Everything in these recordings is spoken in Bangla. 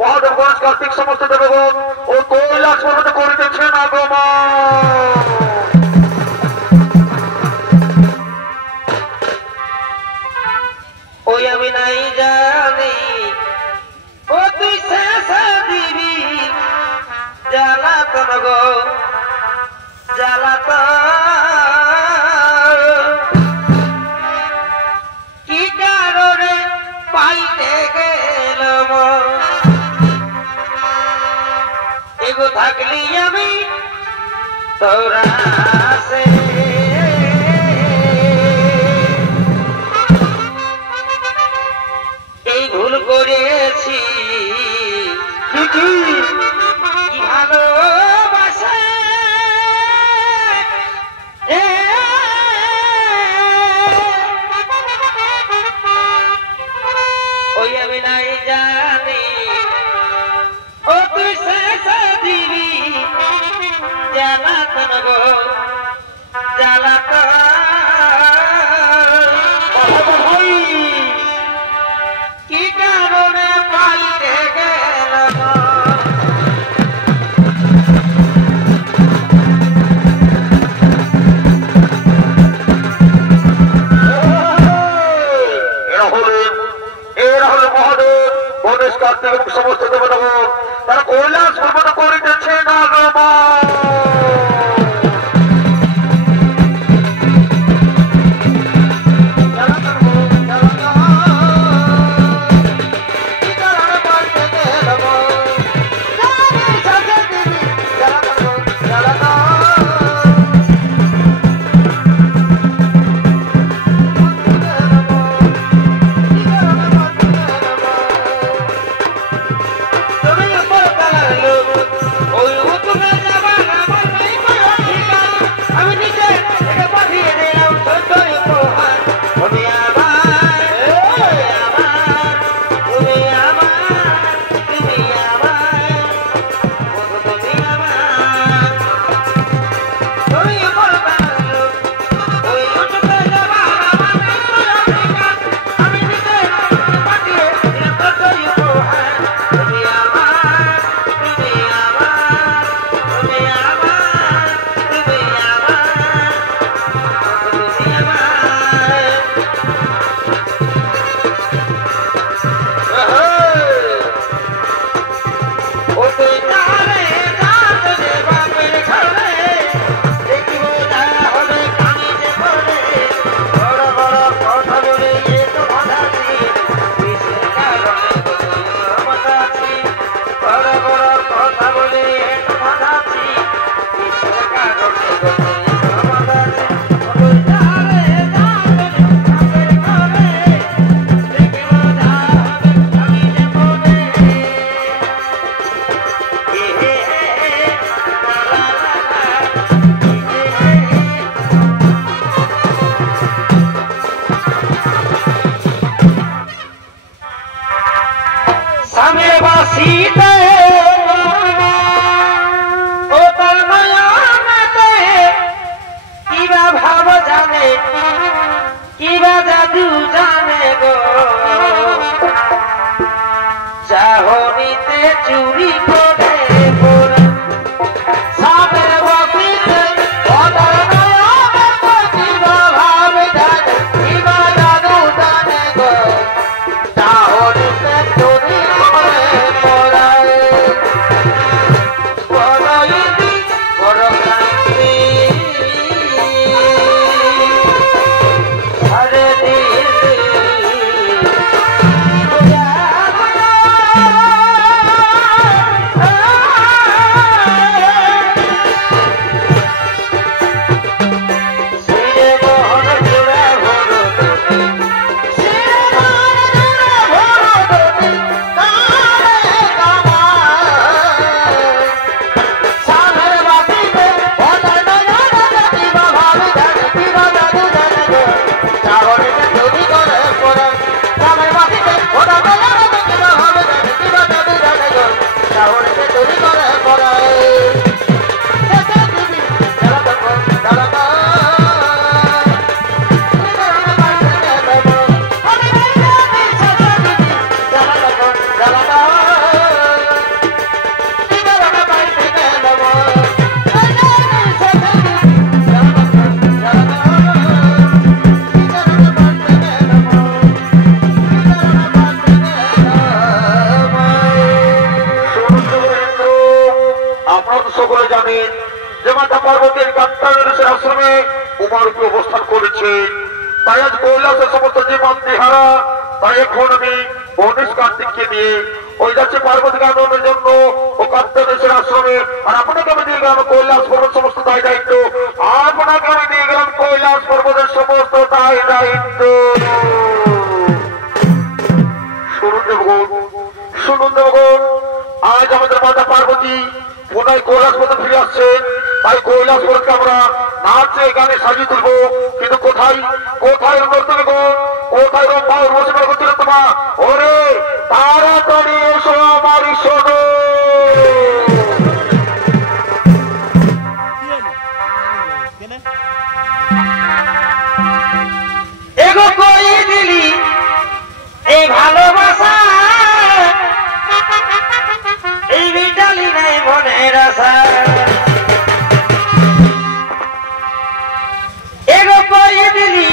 মহাদেব গণেশ কার্তিক সমস্ত দেবগণ ও কৈলাস পর্বত করিতেছেন আগমন। ওই আমি নাই জানি ও তুই শেষে দিবি জ্বালাতন গো জ্বালাতন কি কারণে পাইতে গেলাম এগো থাকলি আমি তোরা সে এই ভুল করেছি কি ভালোবাসা ওই আমি নাই জানি ও তুই শেষ দিবি জ্বালাতন গো জ্বালাতন কি কারণে পাইতে গেলাম এরা হলো মহাদেব গণেশ কার্তিক সমস্ত দেবতাগণ তারা কৈলাস পর্বত করিতেছেন আগমন। চুরি করে সকলে জানেন যে মাতা পার্বতীর কাত্তায়নের আশ্রমে উমারূপী অবস্থান করেছে। তাই আজ কৈলাসের সমস্ত জীবন দিহারা, তাই এখন আমি গণেশ কার্তিককে নিয়ে ওই যাচ্ছে পার্বতীকে আনন্দের জন্য ও কাত্তায়নের আশ্রমে। আর আপনাকে আমি দিয়ে গেলাম কৈলাস পর্বত সমস্ত দায় দায়িত্ব। আপনাকে আমি দিয়ে গেলাম কৈলাস পর্বতের সমস্ত দায় দায়িত্ব। শুনুন দেবগণ, শুনুন দেবগণ, আজ আমাদের মাতা পার্বতী পুনরায় কৈলাস পর্বতে ফিরে আসছেন। তাই কৈলাস পর্বতকে আমরা নাচে গানে সাজিয়ে তুলবো। কিন্তু কোথায় কোথায় নর্তকীগণ, কোথায় রম্ভা উর্বশী করছিলেন তোমা? ওরে তাড়াতাড়ি এসো আমার শোনো। এগো কই দিলি এই ভালোবাসা, এই বিটালি নাই মনের আশা। এগো কই দিলি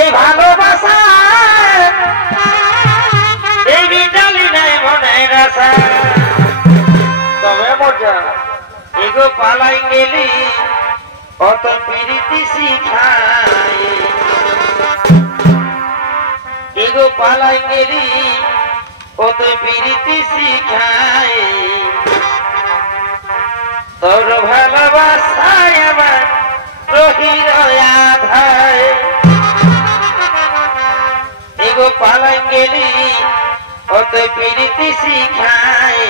এই ভালোবাসা, এই বিটালি নাই মনের আশা। তবে মজা এগো পালাই গেলি অত প্রীতি শিখায়, এগো পালাই গেলি অত প্রীতি শিখায়। তোর ভালোবাসায় আমার রহিল আধায়, এগো পালাই গেলি অত প্রীতি শিখায়।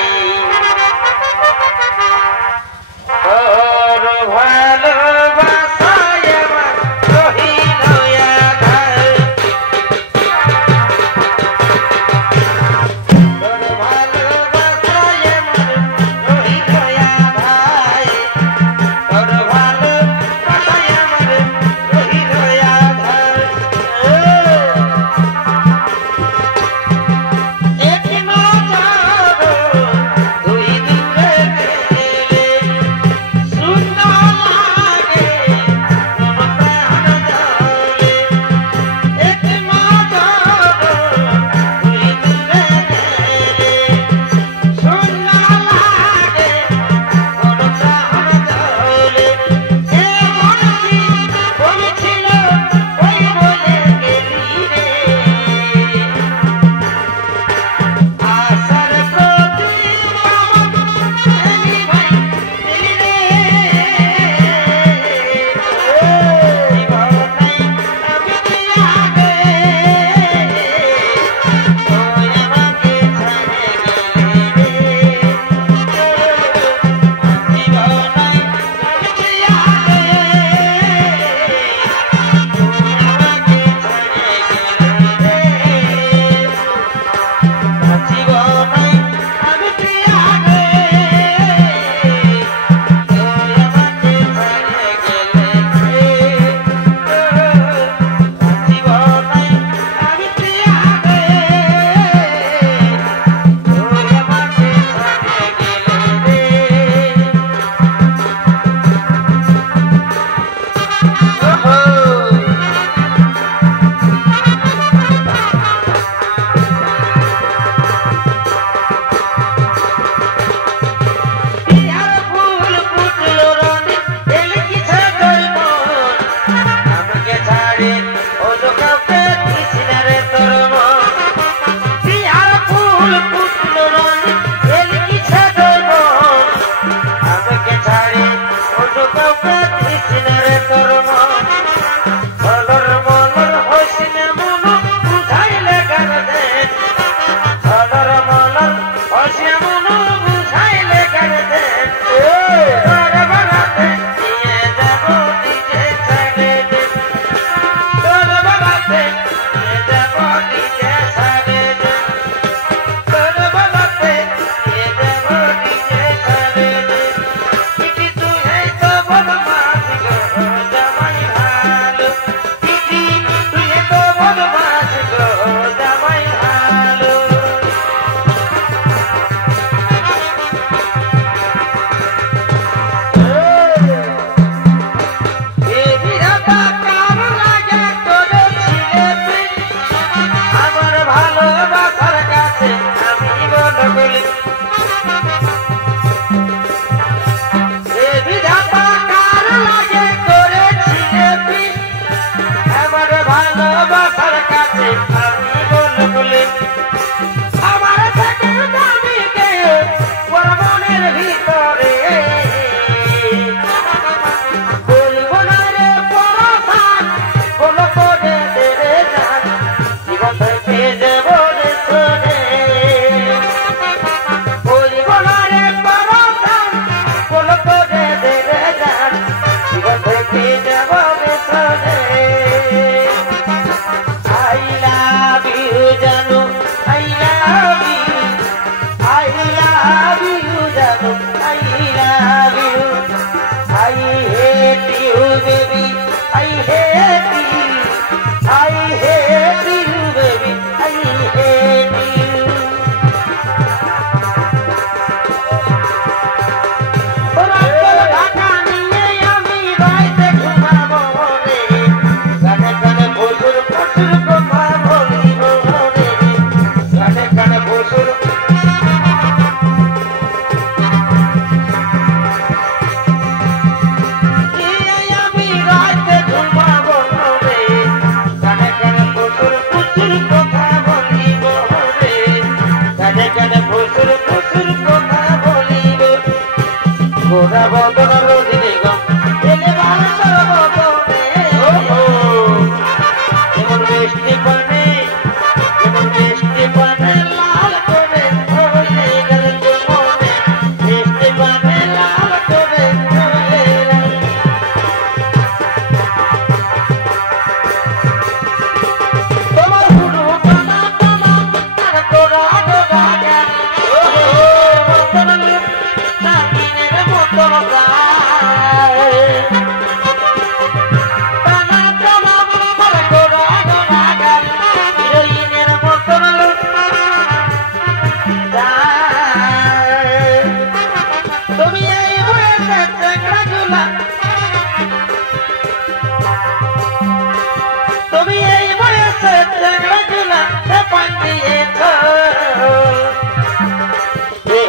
তোর ভালোবাসায় আমার রহিল আধায়, তোর ভালোবাসায় আমার রহিল আধায়, তোর ভালোবাসায় আমার রহিল আধায়। এক নজর দুই দূরে গেলে সুন্দর লাগে মন প্রাণ জলে। এক নজর দুই দূরে গেলে সুন্দর লাগে মন প্রাণ জলে। যে মনটি বলেছিল ওই বলে গেলি রে, আশার প্রদীপ আমার নিভাই দিলি রে। জীবনে আমি আগে তুই আমাকে ছেড়ে গেলি রে। জীবনে আমি আগে তুই আমাকে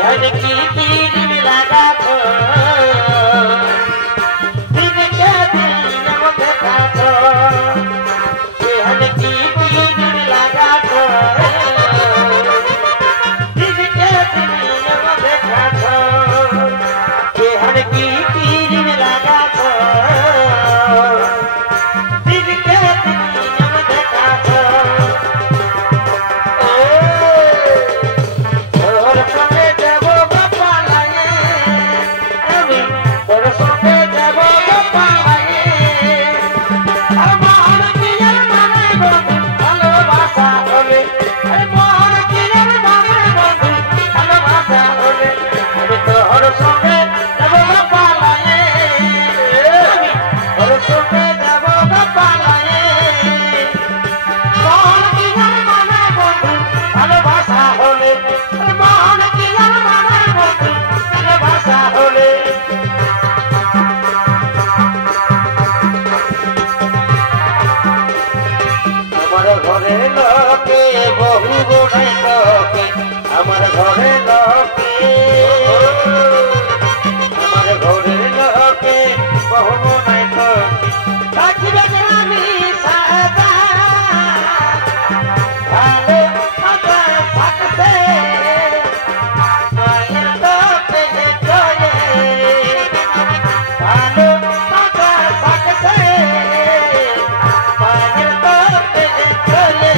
हन की तीर लगा तो दिन के दिन देखा तो हन की तीर लगा तो दिन के दिन देखा तो हन की तीर लगा तो दिन के दिन देखा तो ঘরে লোকে বহু গোড়াই লোকে আমার ঘরে লোকে আমার ঘরে লোকে বহু গোড়াই লোকে থাকিবে আমি সাদা ভালো থাকা থাকতে মায়ের তোকে চলে ভালো থাকা থাকতে মায়ের তোকে চলে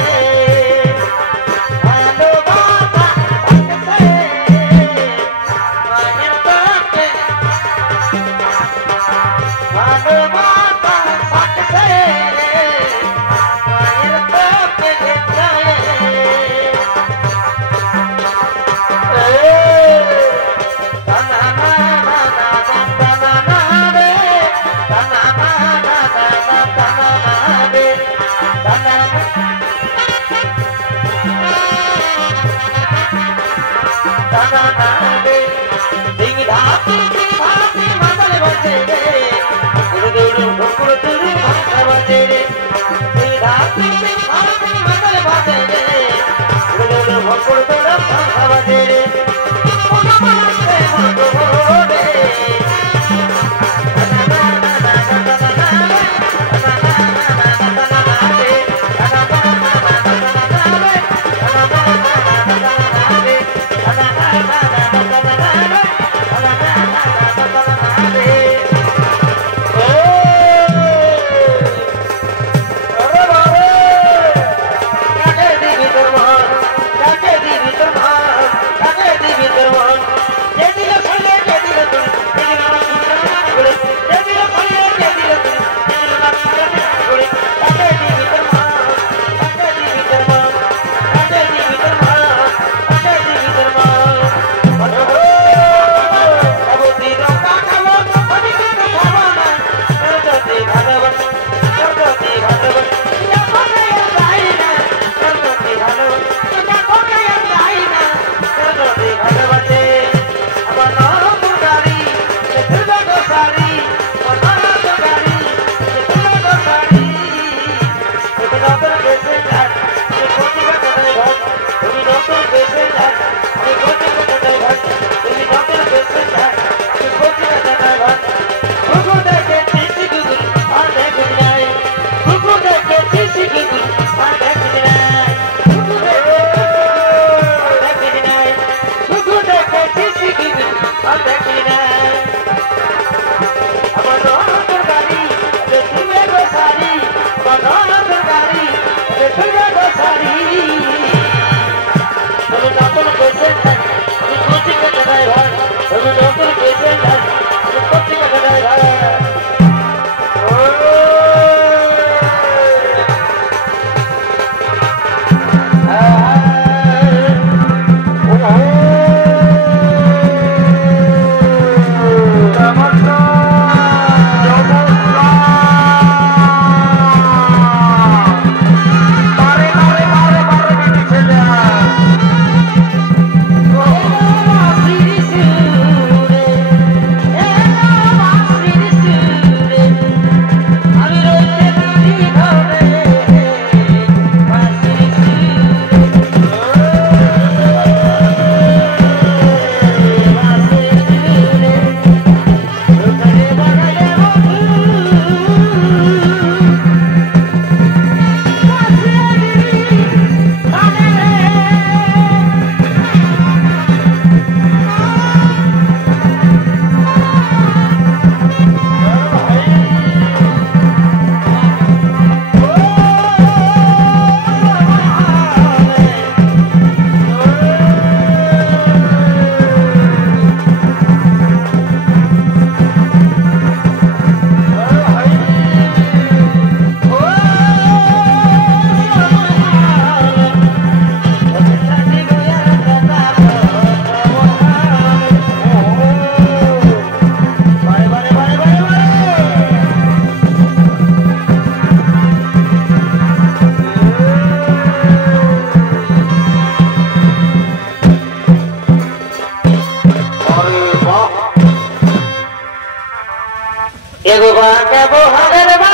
एगो बाका बोहर बा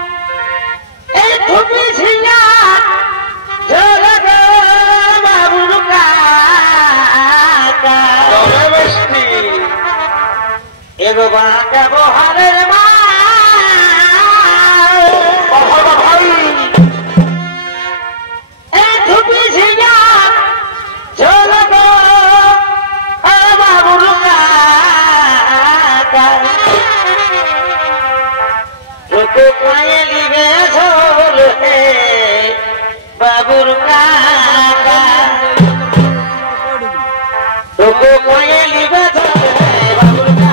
ए थुपी छिया झलक बाबुल का एगो बाका बोहर बा भाई ए थुपी छिया झलक बाबुल का रुको कायली में झोल है बाबुल का रुको कायली में झोल है बाबुल का